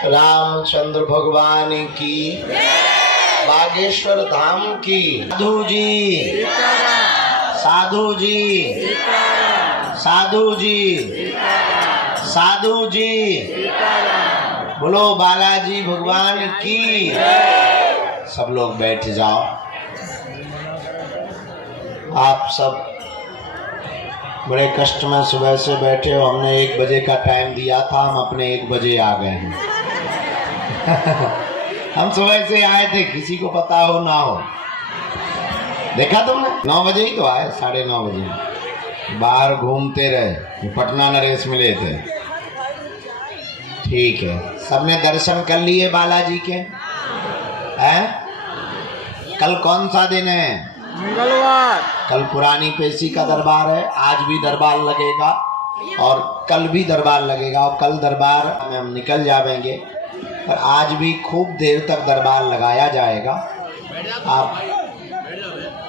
रामचंद्र भगवान की, बागेश्वर धाम की। साधु जी, साधु जी, साधु जी, साधु जी, बोलो बालाजी भगवान की। सब लोग बैठ जाओ। आप सब बड़े कष्ट में सुबह से बैठे हो। हमने 1 बजे का टाइम दिया था, हम अपने 1 बजे आ गए हैं। हम सुबह से आए थे, किसी को पता हो ना हो। देखा तुमने? 9 बजे ही तो आए, 9:30 बजे। बाहर घूमते रहे, पटना नरेश मिले थे। ठीक है, सबने दर्शन कर लिए बालाजी के? हैं? कल कौन सा दिन है? मंगलवार। कल पुरानी पेशी का दरबार है। आज भी दरबार लगेगा और कल भी दरबार लगेगा, और कल दरबार में हम निकल जाएंगे, पर आज भी खूब देर तक दरबार लगाया जाएगा। आप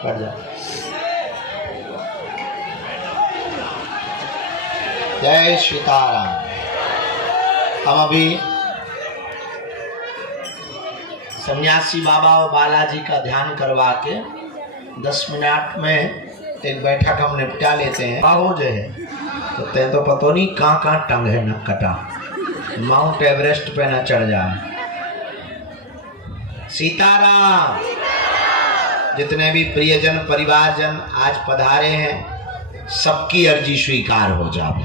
बैठ जाओ। जय सीताराम। हम अभी सन्यासी बाबा और बालाजी का ध्यान करवा के 10 मिनट में एक बैठक हम निपटा लेते हैं। हो जाए तो तय तो पतो नहीं कहाँ टंग है न कटा, माउंट एवरेस्ट पे न चढ़ जाए। सीताराम। जितने भी प्रियजन परिवारजन आज पधारे हैं, सबकी अर्जी स्वीकार हो जावे।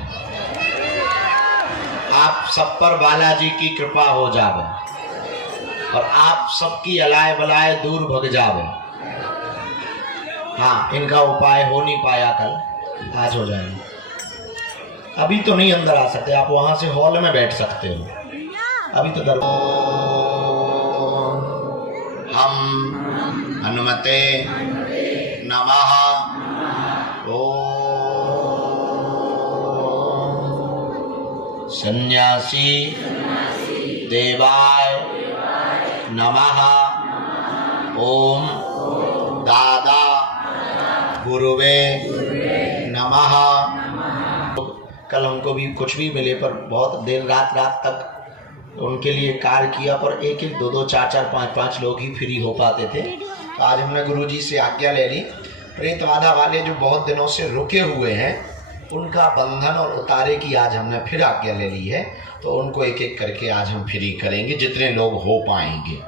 आप सब पर बालाजी की कृपा हो जावे और आप सबकी अलाय बलाय दूर भग जावे। हाँ, इनका उपाय हो नहीं पाया कल, आज हो जाएगा। अभी तो नहीं अंदर आ सकते, आप वहां से हॉल में बैठ सकते हो। अभी तो हम हनुमते नमः। सन्यासी देवाय नमः। ओम दादा गुरुवे नमः। कल हमको भी कुछ भी मिले, पर बहुत देर रात तक उनके लिए कार्य किया, पर 1-1, 2-2, 4-4, 5-5 लोग ही फ्री हो पाते थे। तो आज हमने गुरुजी से आज्ञा ले ली। प्रेतबाधा वाले जो बहुत दिनों से रुके हुए हैं, उनका बंधन और उतारे की आज हमने फिर आज्ञा ले ली है। तो उनको एक एक करके आज हम फ्री करेंगे। जितने लोग हो पाएंगे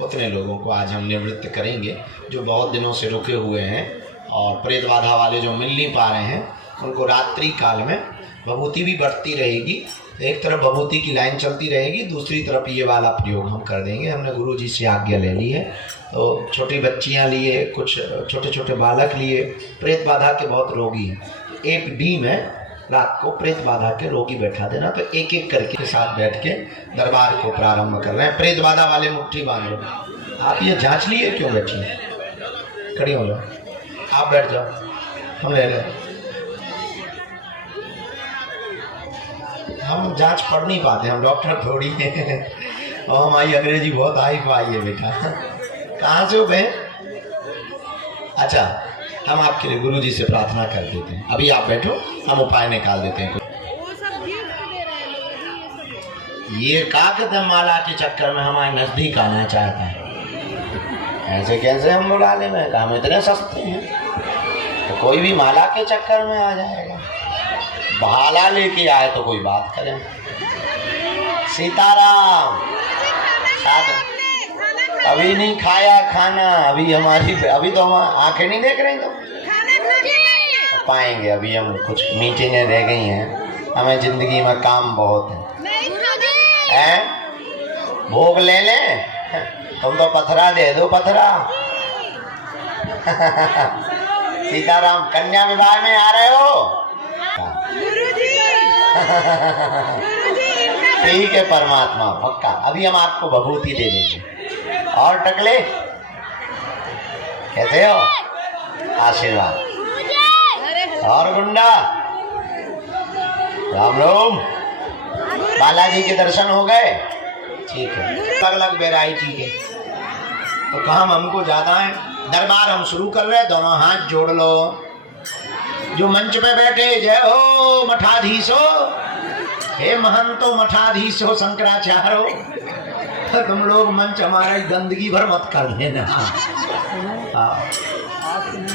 उतने लोगों को आज हम निवृत्त करेंगे, जो बहुत दिनों से रुके हुए हैं। और प्रेतबाधा वाले जो मिल नहीं पा रहे हैं, उनको रात्रि काल में भभूति भी बढ़ती रहेगी। एक तरफ भभूति की लाइन चलती रहेगी, दूसरी तरफ ये वाला प्रयोग हम कर देंगे। हमने गुरुजी से आज्ञा ले ली है। तो छोटी बच्चियां लिए, कुछ छोटे छोटे बालक लिए, प्रेत बाधा के बहुत रोगी हैं। एक डी में रात को प्रेत बाधा के रोगी बैठा देना। तो एक एक करके साथ बैठ के दरबार को प्रारंभ कर रहे हैं। प्रेत बाधा वाले मुट्ठी बांध लो। आप ये जांच लिए क्यों बैठी हैं? खड़ी हो जाओ, आप बैठ जाओ, हम ले लें। हम जांच पढ़ नहीं पाते, हम डॉक्टर थोड़ी हैं। और हमारी अंग्रेजी बहुत हाई फाई है बेटा। कहाँ से हो बहन? अच्छा, हम आपके लिए गुरुजी से प्रार्थना कर देते हैं। अभी आप बैठो, हम उपाय निकाल देते हैं। ये काकदम माला के चक्कर में हमारे नजदीक आना चाहता है। ऐसे कैसे हम बुला ले में, हम इतने सस्ते हैं। तो कोई भी माला के चक्कर में आ जाएगा। भाला लेके आए तो कोई बात करें। सीताराम। अभी नहीं खाया खाना, अभी तो हम आंखें नहीं देख रहे। तो पाएंगे, अभी हम कुछ मीटिंगें रह गई हैं। हमें जिंदगी में काम बहुत है। भोग ले लें, तुम तो पथरा दे दो, पथरा सीताराम, कन्या विवाह में आ रहे हो? ठीक है परमात्मा, पक्का। अभी हम आपको भभूति दे देंगे। और टकले कैसे हो? आशीर्वाद। और गुंडा, राम राम। बालाजी के दर्शन हो गए? ठीक है। अलग अलग वेराइटी के तो काम हमको ज्यादा है। दरबार हम शुरू कर रहे हैं, दोनों हाथ जोड़ लो। जो मंच पे बैठे, जय हो मठाधीशो, हे महंतो मठाधीशो शंकराचार्यो, तुम लोग मंच हमारा गंदगी भर मत कर देना।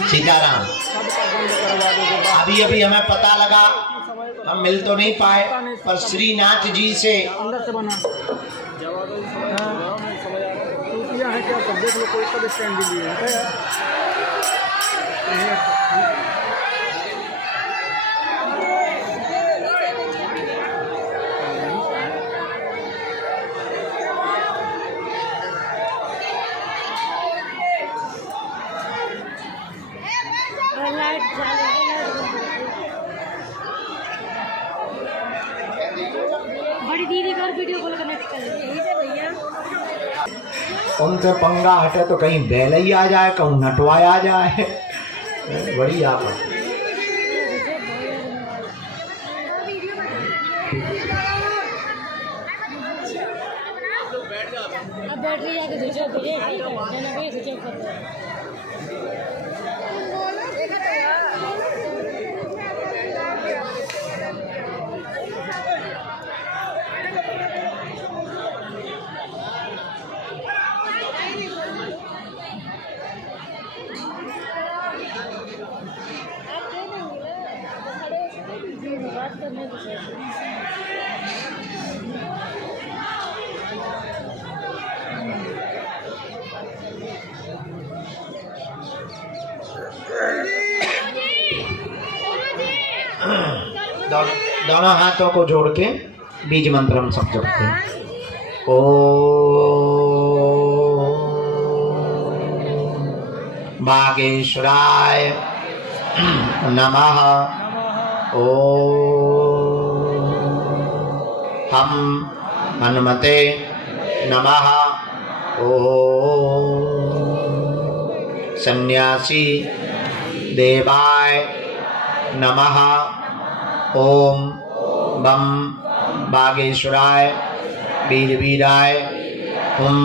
सीताराम। अभी अभी हमें पता लगा, हम मिल तो नहीं पाए, पर श्रीनाथ जी से देख लो, कोई सब स्टैंड भी लिए बड़ी दीदी का वीडियो कॉल कनेक्ट कर भैया। उनसे पंगा हटे तो कहीं बैलई आ जाए, कहूँ नटवाया आ जाए। बड़ी आप बैटरी जाके स्विच ऑफ करिए, जाना भी स्विच ऑफ कर दो। बात करने को दोनों हाथों को जोड़ के बीज मंत्र हम सब जपते हैं। ओ बागेश्वराय नमः। ओ हम हनुमते नमः। ओ सन्यासी देवाय नमः। ओम बम बागेश्वराय वीरवीराय हुम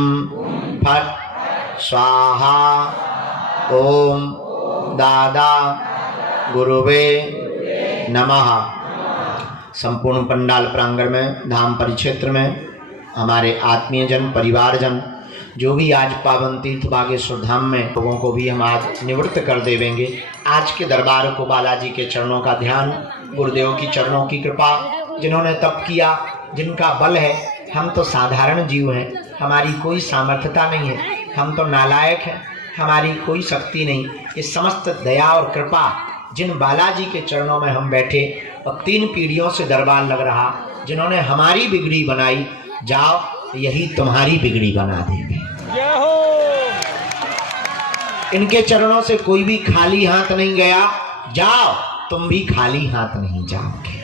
फट स्वाहा। ओम दादा गुरुवे नमः। संपूर्ण पंडाल प्रांगण में, धाम परिक्षेत्र में हमारे आत्मीय जन, परिवार जन जो भी आज पावन तीर्थ बागेश्वर धाम में, लोगों को भी हम आज निवृत्त कर देवेंगे। आज के दरबार को बालाजी के चरणों का ध्यान, गुरुदेव की चरणों की कृपा, जिन्होंने तप किया, जिनका बल है। हम तो साधारण जीव हैं, हमारी कोई सामर्थ्यता नहीं है, हम तो नालायक हैं, हमारी कोई शक्ति नहीं। ये समस्त दया और कृपा जिन बालाजी के चरणों में हम बैठे और 3 पीढ़ियों से दरबार लग रहा, जिन्होंने हमारी बिगड़ी बनाई, जाओ यही तुम्हारी बिगड़ी बना देंगे। इनके चरणों से कोई भी खाली हाथ नहीं गया, जाओ तुम भी खाली हाथ नहीं जाओगे।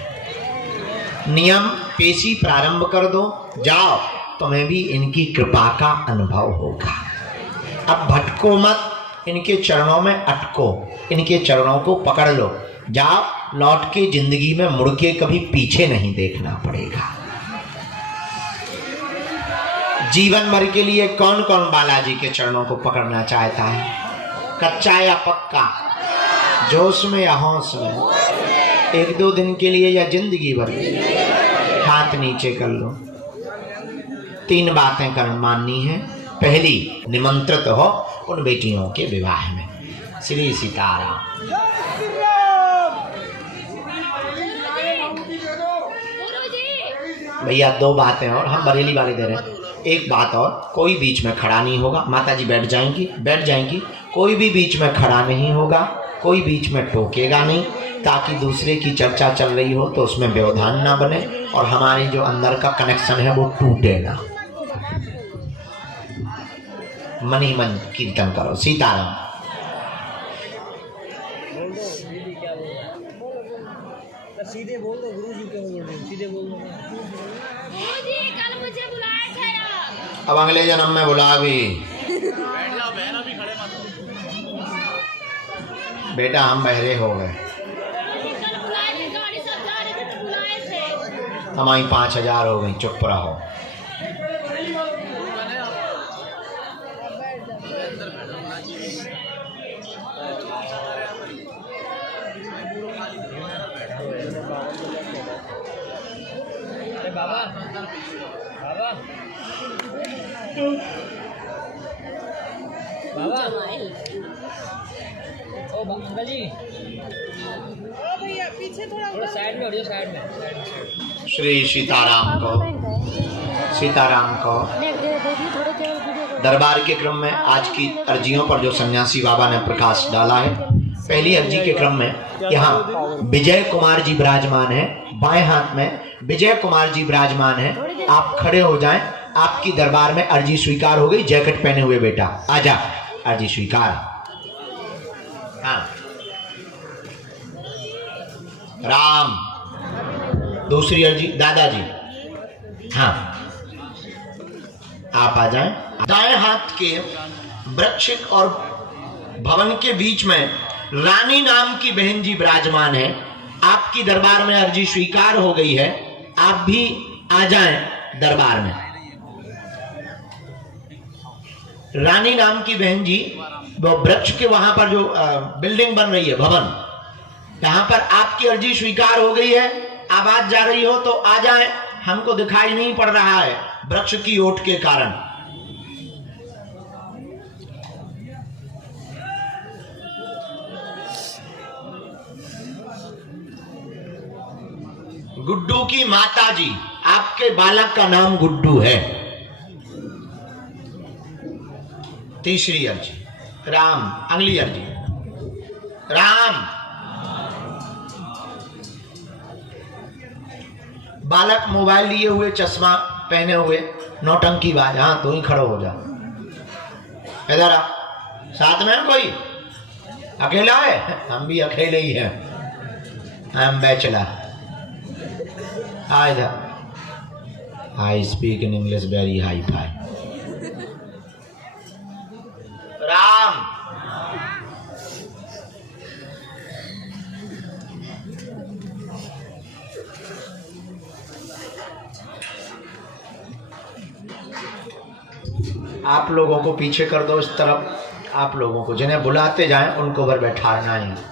नियम पेशी प्रारंभ कर दो, जाओ तुम्हें भी इनकी कृपा का अनुभव होगा। अब भटको मत, इनके चरणों में अटको, इनके चरणों को पकड़ लो, जाओ लौट के जिंदगी में मुड़ के कभी पीछे नहीं देखना पड़ेगा। जीवन भर के लिए कौन कौन बालाजी के चरणों को पकड़ना चाहता है? कच्चा या पक्का, जोश में या होश में, 1-2 दिन के लिए या जिंदगी भर के लिए? हाथ नीचे कर लो। 3 बातें कर माननी है। पहली, निमंत्रित हो उन बेटियों के विवाह में। श्री सीताराम। भैया 2 बातें और, हम बरेली वाले दे रहे हैं। एक बात और, कोई बीच में खड़ा नहीं होगा। माता जी बैठ जाएंगी, कोई भी बीच में खड़ा नहीं होगा, कोई बीच में टोकेगा नहीं, ताकि दूसरे की चर्चा चल रही हो तो उसमें व्यवधान ना बने और हमारे जो अंदर का कनेक्शन है वो टूटे ना। मन ही मन कीर्तन करो। सीताराम। सीधे बोल दो गुरु जी क्यों बोल रहे हो, सीधे बोल दो ना। गुरुजी कल मुझे बुलाए थे यार। अब अगले जन्म में बुला भी। बेटा हम बहरे हो गए, गुरुजी कल बुलाए थे, गाड़ी सब जा रहे थे तो बुलाए थे। हमारी 5000 हो गई, चुप रहो। बाबा बाबा बाबा ओ अंकल जी, ओ भैया पीछे थोड़ा साइड में हटियो, साइड में। श्री सीताराम को, सीताराम को। दरबार के क्रम में आज की अर्जियों पर जो सन्यासी बाबा ने प्रकाश डाला है, पहली अर्जी के क्रम में यहाँ विजय कुमार जी विराजमान है, बाएं हाथ में विजय कुमार जी विराजमान है। आप खड़े हो जाएं, आपकी दरबार में अर्जी स्वीकार हो गई। जैकेट पहने हुए बेटा आजा, अर्जी स्वीकार। हाँ राम, दूसरी अर्जी दादाजी। हाँ आप आ जाएं। दाएं हाथ के वृक्ष और भवन के बीच में रानी नाम की बहन जी विराजमान है। आपकी दरबार में अर्जी स्वीकार हो गई है, आप भी आ जाएं दरबार में। रानी नाम की बहन जी वो वृक्ष के वहां पर जो बिल्डिंग बन रही है, भवन, यहाँ पर आपकी अर्जी स्वीकार हो गई है। आवाज जा रही हो तो आ जाएं, हमको दिखाई नहीं पड़ रहा है वृक्ष की ओट के कारण। गुड्डू की माता जी, आपके बालक का नाम गुड्डू है। तीसरी अर्जी राम, अगली अर्जी राम। बालक मोबाइल लिए हुए, चश्मा पहने हुए, नौटंकी बाज। हाँ तो ही खड़ो हो जा, इधर आ। साथ में है कोई? अकेला है? हम भी अकेले ही हैं, हम bachelor. I speak in English very high-fi. Ram, आप लोगों को पीछे कर दो इस तरफ। आप लोगों को जिन्हें बुलाते जाएं उनको उधर बैठाना है।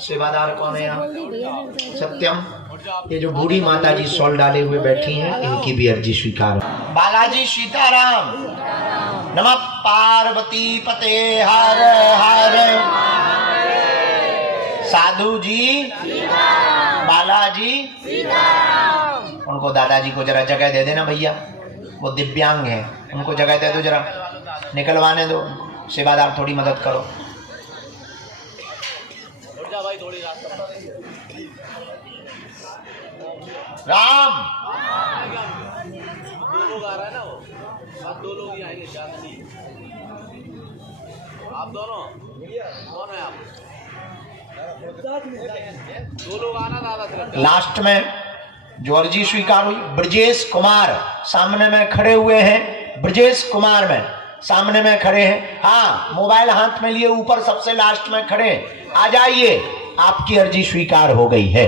सेवादार कौन है यहाँ? सत्यम। ये जो बूढ़ी माता जी शॉल डाले हुए बैठी हैं, इनकी भी अर्जी स्वीकार। बालाजी सीताराम। नमः पार्वती पते हर हर। साधु जी, बालाजी, उनको दादाजी को जरा जगह दे देना भैया, वो दिव्यांग हैं, उनको जगह दे दो, जरा निकलवाने दो। सेवादार थोड़ी मदद करो। भाई थोड़ी राम। दो लोग आ रहा है ना, वो बस दो लोग ही आएंगे, ज्यादा नहीं। आप दोनों कौन है? आप दो लोग आना दादा। लास्ट में जो अर्जी स्वीकार हुई, ब्रजेश कुमार सामने में खड़े हुए हैं। ब्रजेश कुमार में सामने में खड़े हैं। हाँ मोबाइल हाथ में लिए ऊपर सबसे लास्ट में खड़े, आ जाइए, आपकी अर्जी स्वीकार हो गई है।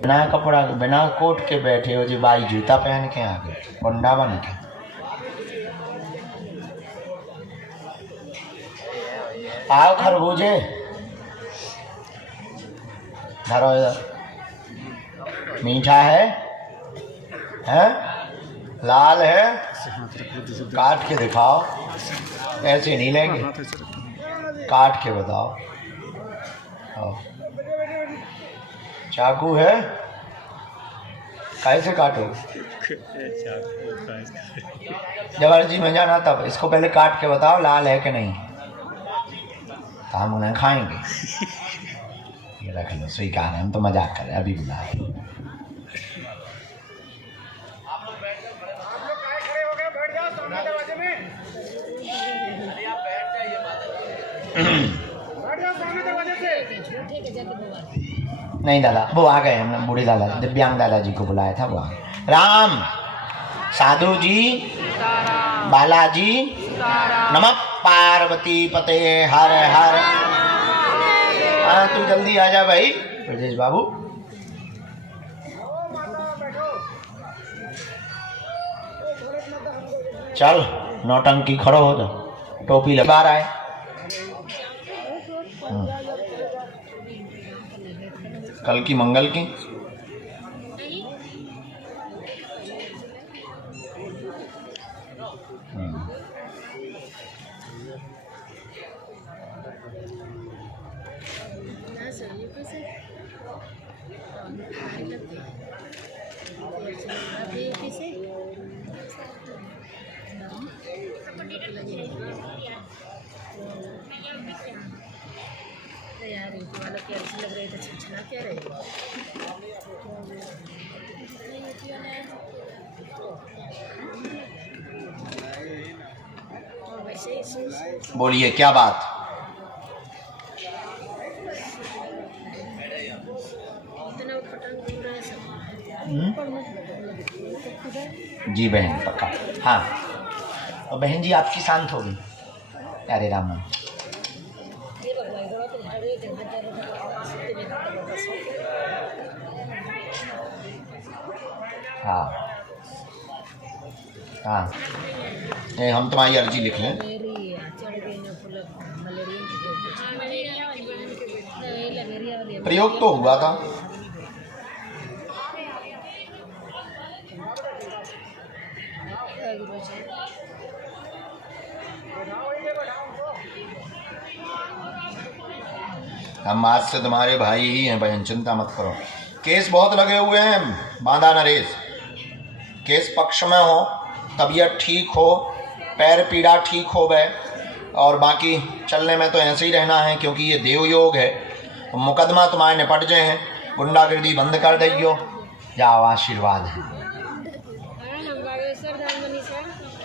बिना कपड़ा, बिना कोट के बैठे हो जी भाई, जूता पहन के आ गए, पंडा बन के। आओ खरबूजे, धरो इधर। मीठा है? हैं? लाल है? काट के दिखाओ, ऐसे नहीं लेंगे, काट के बताओ। चाकू है? कैसे काटो? जब अर्जी में जाना तब इसको पहले काट के बताओ लाल है कि नहीं, तो हम उन्हें खाएंगे। ये रख लो, स्वीकार है, हम तो मजाक कर रहे हैं, अभी बुलाओ। आप लोग खड़े हो गए, बैठ जाओ सामने दरवाजे में। नहीं दादा, वो आ गए, हमने बूढ़े दादा दिव्यांग दादाजी को बुलाया था, वो राम साधु जी बालाजी नमः पार्वती पते हर हर। हाँ तू जल्दी आ जा भाई ब्रजेश बाबू। चल नौटंकी खड़ो हो जा, टोपी लगा रहा है। कल की मंगल की यार वाला क्या लग रहा है, तो छछना क्या रहेगा। बोलिए क्या बात। जी बहन पक्का। हाँ और बहन जी आपकी शांत होगी। अरे राम हाँ हाँ नहीं, हम तुम्हारी अर्जी लिख लें। प्रयोग तो हुआ था। हम आज से तुम्हारे भाई ही हैं बहन, चिंता मत करो। केस बहुत लगे हुए हैं, बांधा नरेश। केस पक्ष में हो, तबीयत ठीक हो, पैर पीड़ा ठीक हो गए, और बाकी चलने में तो ऐसे ही रहना है क्योंकि ये देव योग है। मुकदमा तुम्हारे निपट जाए हैं, गुंडागर्दी बंद कर दियो। जाओ आशीर्वाद है।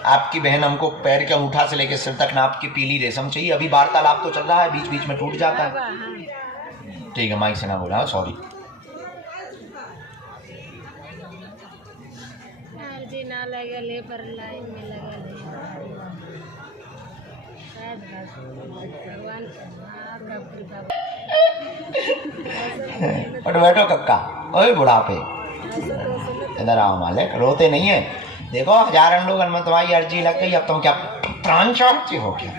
आपकी बहन हमको पैर के अंगूठा से लेकर सिर तक नाप की पीली रेशम चाहिए। अभी वार्तालाप तो चल रहा है, बीच बीच में टूट जाता है। ठीक है माइक से ना बोला, सॉरी। और बैठो कक्का, ओए बुढ़ापे इधर आओ मालिक, रोते नहीं है। देखो 1000 लोग में तुम्हारी अर्जी लग गई, अब तुम क्या प्राण चाहते हो क्या?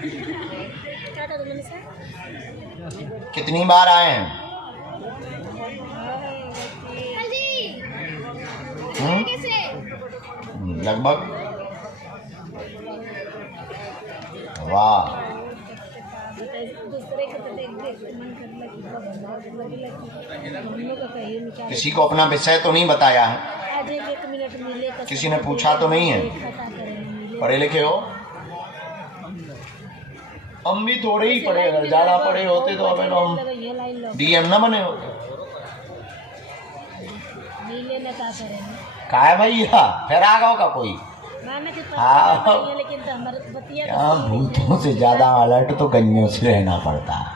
कितनी बार आए हैं? लगभग। वाह, किसी को अपना विषय तो नहीं बताया है? किसी ने पूछा तो नहीं है? पढ़े लिखे हो? हम भी थोड़े ही पढ़े, अगर ज्यादा पढ़े होते तो अबे हम डीएम न बने होते। का है भैया, फिर आ गओ का कोई? हाँ, भूतों से ज्यादा अलर्ट तो गन्यों से रहना पड़ता है।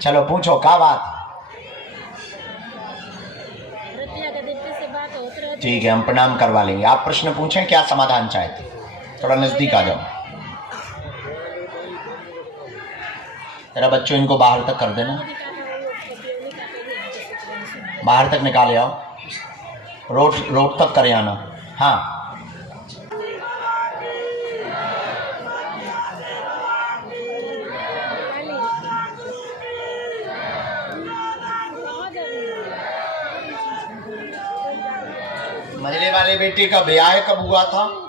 चलो पूछो क्या बात। ठीक है, हम प्रणाम करवा लेंगे। आप प्रश्न पूछें, क्या समाधान चाहते? थोड़ा नजदीक आ जाओ। तेरा बच्चों इनको बाहर तक कर देना, बाहर तक निकाले आओ, रोड तक करे आना। हाँ मजले वाले बेटे का ब्याह कब हुआ था?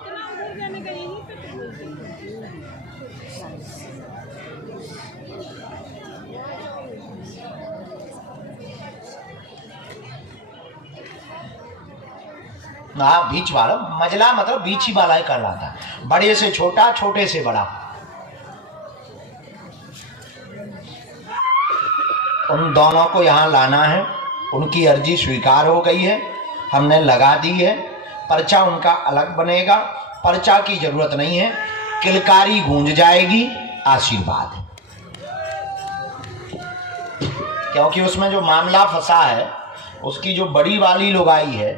हाँ, बीच वाला मजला मतलब बीच ही वाला ही कर रहा था। बड़े से छोटा, छोटे से बड़ा। उन दोनों को यहाँ लाना है। उनकी अर्जी स्वीकार हो गई है, हमने लगा दी है। पर्चा उनका अलग बनेगा, पर्चा की जरूरत नहीं है, किलकारी गूंज जाएगी। आशीर्वाद। क्योंकि उसमें जो मामला फंसा है, उसकी जो बड़ी वाली लुगाई है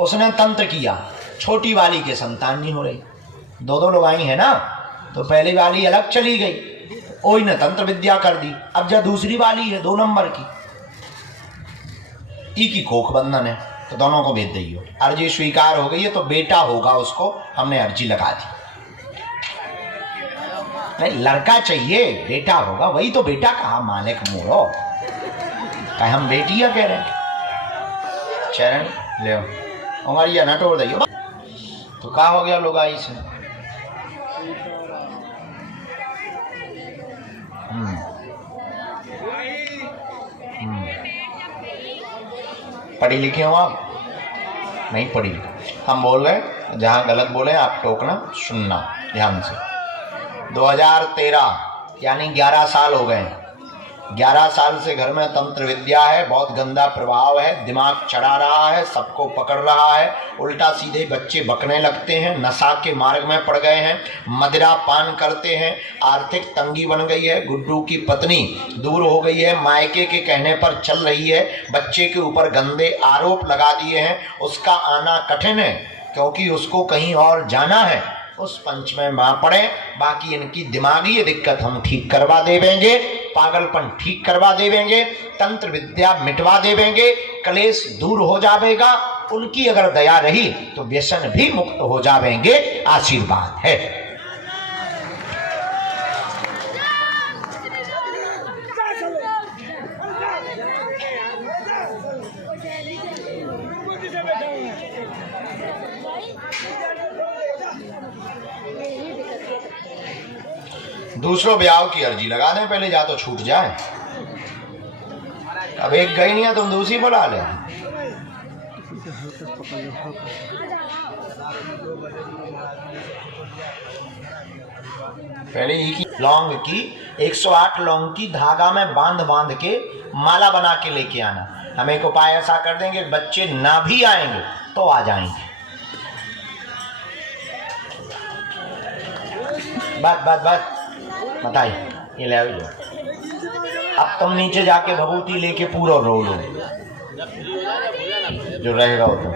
उसने तंत्र किया, छोटी वाली के संतान नहीं हो रही। दो दो लुगाई है ना, तो पहली वाली अलग चली गई, ओई ने तंत्र विद्या कर दी। अब जब दूसरी वाली है 2 नंबर की, ई की कोख बंधन है, तो दोनों को भेज दियो। अर्जी स्वीकार हो गई है तो बेटा होगा, उसको हमने अर्जी लगा दी। नहीं, लड़का चाहिए, बेटा होगा, वही तो बेटा कहा मालिक मोरो, कहे हम बेटिया कह रहे हैं। चरण ले हमारी या नटोड़ दियो। तो क्या हो गया लुगाई से? पढ़ी लिखे हो आप? नहीं पढ़ी लिखी। हम बोल रहे, जहाँ गलत बोले आप टोकना, सुनना ध्यान से। 2013 यानी 11 साल हो गए। 11 साल से घर में तंत्र विद्या है, बहुत गंदा प्रभाव है, दिमाग चढ़ा रहा है, सबको पकड़ रहा है, उल्टा सीधे बच्चे बकने लगते हैं, नशा के मार्ग में पड़ गए हैं, मदिरा पान करते हैं, आर्थिक तंगी बन गई है, गुड्डू की पत्नी दूर हो गई है, मायके के कहने पर चल रही है, बच्चे के ऊपर गंदे आरोप लगा दिए हैं, उसका आना कठिन है क्योंकि उसको कहीं और जाना है। उस पंच में मां पड़े, बाकी इनकी दिमागी दिक्कत हम ठीक करवा देवेंगे, पागलपन ठीक करवा देवेंगे, तंत्र विद्या मिटवा देवेंगे, कलेश दूर हो जाएगा। उनकी अगर दया रही तो व्यसन भी मुक्त हो जाएंगे। आशीर्वाद है। दूसरों ब्याह की अर्जी लगा दें पहले, जा तो छूट जाए। अब एक गई नहीं है तुम दूसरी बुला ले। पहले ही की लौंग की 108 लौंग की धागा में बांध बांध के माला बना के लेके आना। हम एक उपाय ऐसा कर देंगे, बच्चे ना भी आएंगे तो आ जाएंगे। बस बस बस बताइए, ये ले लो। अब तुम नीचे जाके भभूति लेके पूरा रो लो, जो रहेगा वो तो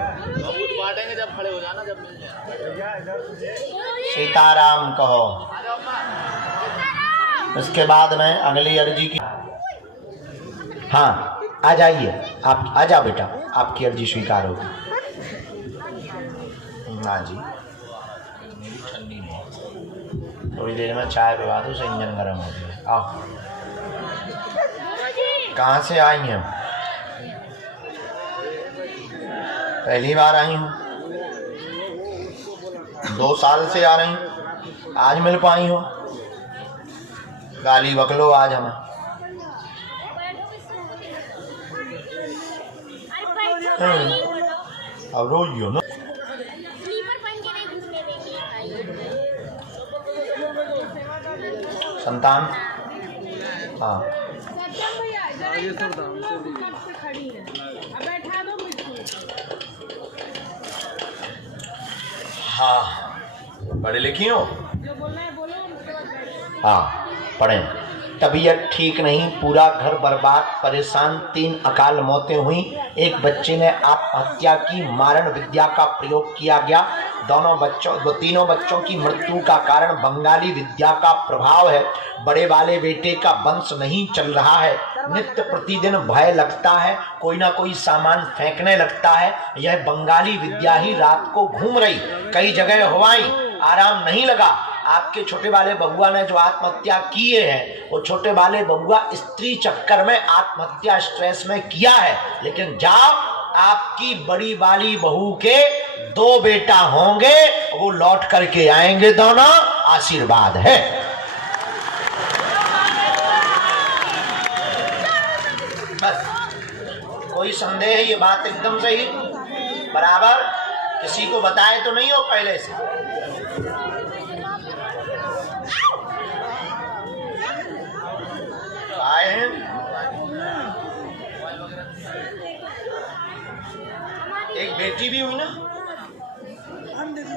जब खड़े हो जाना, जब मिल जाए। सीताराम कहो। इसके बाद में अगली अर्जी की, हाँ आ जाइए आप, आ जाओ बेटा, आपकी अर्जी स्वीकार होगी। हाँ जी, ठंडी नहीं, थोड़ी देर में चाय पिवा दो, से इंजन गर्म हो गया। आओ। कहाँ से आई हैं? पहली बार आई हूँ? 2 साल से आ रही, आज मिल पाई हो? गाली बकलो आज हमें। अब रोइयो ना। संतान, हाँ हाँ, पढ़े लिखी हो? हाँ पढ़े। तबीयत ठीक नहीं, पूरा घर बर्बाद, परेशान, 3 अकाल मौतें हुई, एक बच्चे ने आत्महत्या की, मारण विद्या का प्रयोग किया गया। तीनों बच्चों की मृत्यु का कारण बंगाली विद्या का प्रभाव है। बड़े वाले बेटे का वंश नहीं चल रहा है, नित्य प्रतिदिन भय लगता है, कोई ना कोई सामान फेंकने लगता है। यह बंगाली विद्या ही रात को घूम रही, कई जगह हवाई, आराम नहीं लगा। आपके छोटे वाले बबुआ ने जो आत्महत्या किए हैं, वो छोटे वाले बबुआ स्त्री चक्कर में आत्महत्या स्ट्रेस में किया है। लेकिन जाओ, आपकी बड़ी वाली बहू के 2 बेटा होंगे, वो लौट करके आएंगे दोनों। आशीर्वाद है। बस कोई संदेह है? ये बात एकदम सही बराबर, किसी को बताए तो नहीं हो पहले से? आए हैं एक बेटी भी हुई ना,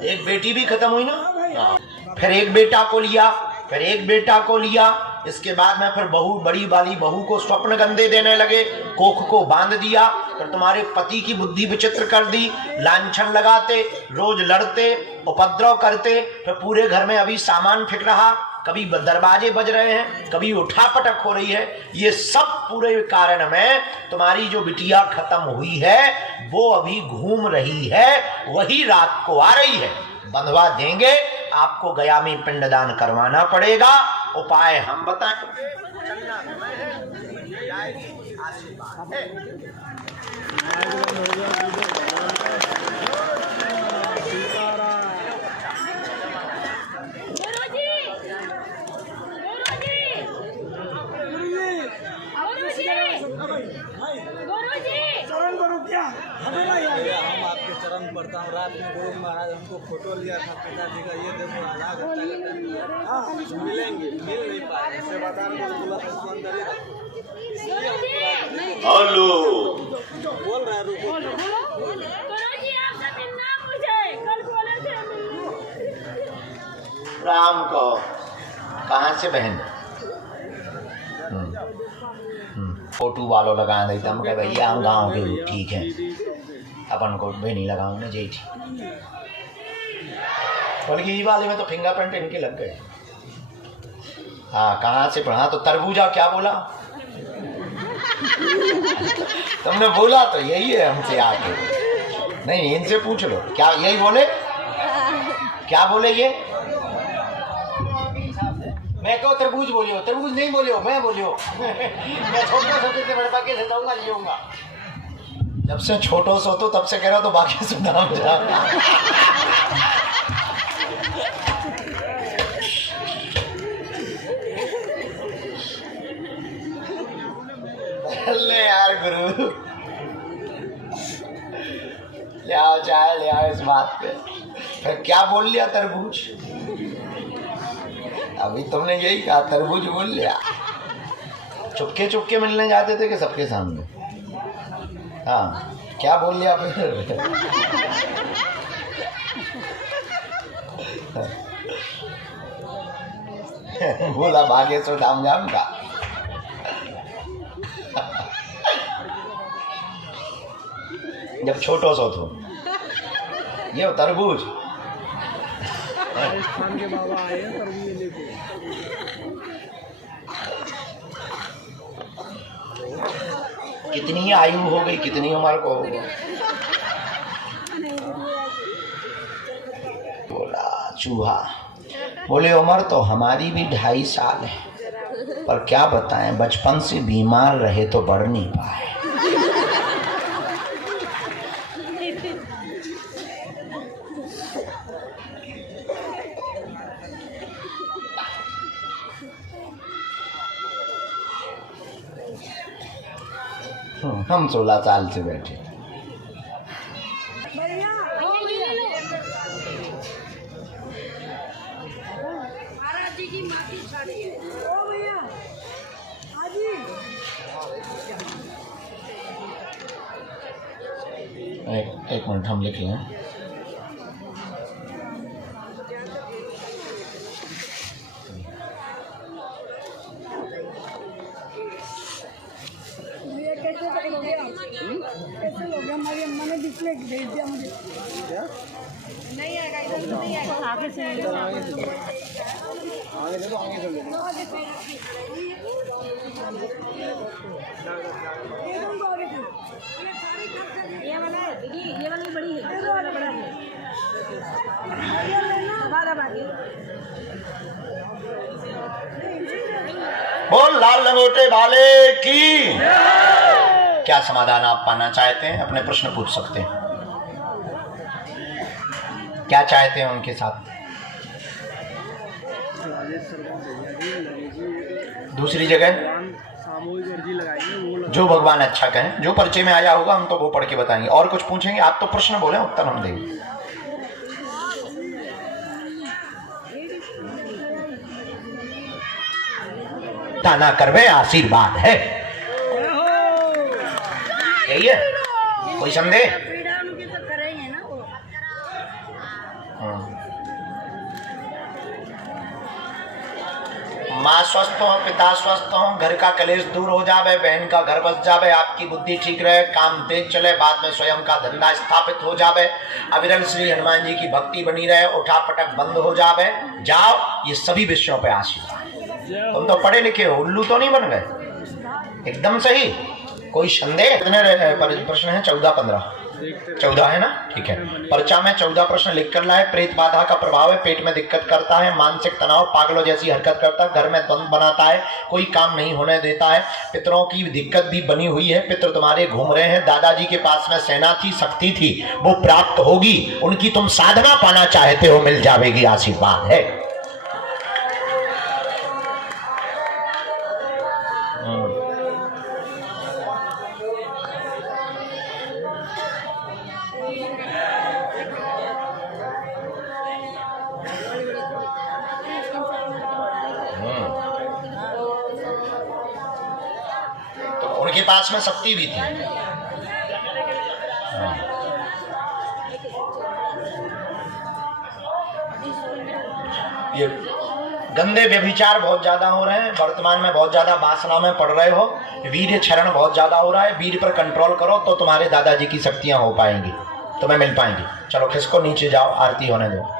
एक बेटी भी खत्म हुई ना। फिर एक बेटा को लिया, फिर एक बेटा को लिया, इसके बाद में फिर बहू, बड़ी वाली बहू को स्वप्न गंदे देने लगे, कोख को बांध दिया, फिर तुम्हारे पति की बुद्धि विचित्र कर दी, लांछन लगाते, रोज लड़ते, उपद्रव करते, फिर पूरे घर में अभी सामान फिक रहा, कभी दरवाजे बज रहे हैं, कभी उठापटक हो रही है। ये सब पूरे कारण में तुम्हारी जो बिटिया खत्म हुई है वो अभी घूम रही है, वही रात को आ रही है। बंधवा देंगे, आपको गया में पिंडदान करवाना पड़ेगा। उपाय हम बताएं। आशीर्वाद है। हम आपके चरण पढ़ता हूँ। रात में गुरु महाराज हमको फोटो लिया था पिताजी का, ये देखो आधा घंटा मिलेंगे, मिल नहीं पाए, इससे बता रहे हेलो, बोल रहा है रुको। राम को कहाँ से बहन फोटो वालों लगा देता हूँ, भैया हम गाँव के ठीक है, अपन को भी नहीं लगाऊँ ना जी ठीक। बल्कि ये वाले में तो फिंगरप्रिंट इनके लग गए। हाँ, कहाँ से पढ़ा? तो तरबूजा क्या बोला तुमने? बोला तो यही है हमसे आके। नहीं, इनसे पूछ लो, क्या यही बोले? क्या बोले ये? मैं कहो तरबूज बोलियो, तरबूज नहीं बोलियो, मैं बोलियो। मैं छोटा सा से बड़े बाकी से जाऊंगा, जीऊंगा। जब से छोटो सो तो तब से कह रहा तो बाकी सुनाम जा। ले यार गुरु, ले आओ चाहे, ले आओ इस बात पे। फिर क्या बोल लिया? तरबूज। अभी तुमने यही कहा, तरबूज बोल लिया। चुपके चुपके मिलने जाते थे कि सबके सामने? हाँ, क्या बोल लिया फिर? बोला भाग्य सो धाम जाम का। जब छोटो सो तो ये तरबूज राजस्थान के बाबा आए हैं तरबूज लेके। कितनी आयु हो गई, कितनी उम्र को हो गई? बोला चूहा, बोले उम्र तो हमारी भी 2.5 साल है, पर क्या बताएं, बचपन से बीमार रहे तो बढ़ नहीं पाए। हम 16 साल से बैठे। एक मिनट हम लिख लें। कैसे हो गया? हमारी अम्मा ने डिस्प्ले भेज दिया मुझे। नहीं आएगा, इधर तो नहीं आएगा। आगे से आगे से तो आगे से ले लो। ये वाली बड़ी है, ये वाला बड़ा है। बोल लाल लंगोटे वाले की। क्या समाधान आप पाना चाहते हैं? अपने प्रश्न पूछ सकते हैं। क्या चाहते हैं उनके साथ? दूसरी जगह सामूहिक अर्जी लगाएंगे, जो भगवान अच्छा कहें, जो परिचय में आया होगा हम तो वो पढ़ के बताएंगे। और कुछ पूछेंगे? आप तो प्रश्न बोले, उत्तर हम देंगे। ताना करवे आशीर्वाद है, यही है। कोई संदेह? माँ स्वस्थ हो, पिता स्वस्थ हो, घर का कलेश दूर हो जावे, बहन का घर बस जावे, आपकी बुद्धि ठीक रहे, काम तेज चले, बाद में स्वयं का धंधा स्थापित हो जावे, अविरल श्री हनुमान जी की भक्ति बनी रहे, उठा पटक बंद हो जावे। जाओ, ये सभी विषयों पे आशीर्वाद। तुम तो पढ़े लिखे हो, उल्लू तो नहीं बन गए, एकदम सही। कोई संदेह? कितने प्रश्न है? 14-15 14 है ना? ठीक है। पर्चा में 14 प्रश्न लिख कर लाए। प्रेत बाधा का प्रभाव है, पेट में दिक्कत करता है, मानसिक तनाव, पागलों जैसी हरकत करता है, घर में द्वंद बनाता है, कोई काम नहीं होने देता है, पितरों की दिक्कत भी बनी हुई है, पितर तुम्हारे घूम रहे हैं, दादाजी के पास में सेना थी, शक्ति थी, वो प्राप्त होगी, उनकी तुम साधना पाना चाहते हो, मिल जाएगी, आशीर्वाद है। तो उनके पास में शक्ति भी थी। ये गंदे व्यभिचार बहुत ज्यादा हो रहे हैं, वर्तमान में बहुत ज्यादा वासना में पड़ रहे हो, वीर्य क्षरण बहुत ज्यादा हो रहा है, वीर्य पर कंट्रोल करो तो तुम्हारे दादाजी की शक्तियां हो पाएंगी, तुम्हें मिल पाएंगी। चलो खिसको नीचे जाओ, आरती होने दो।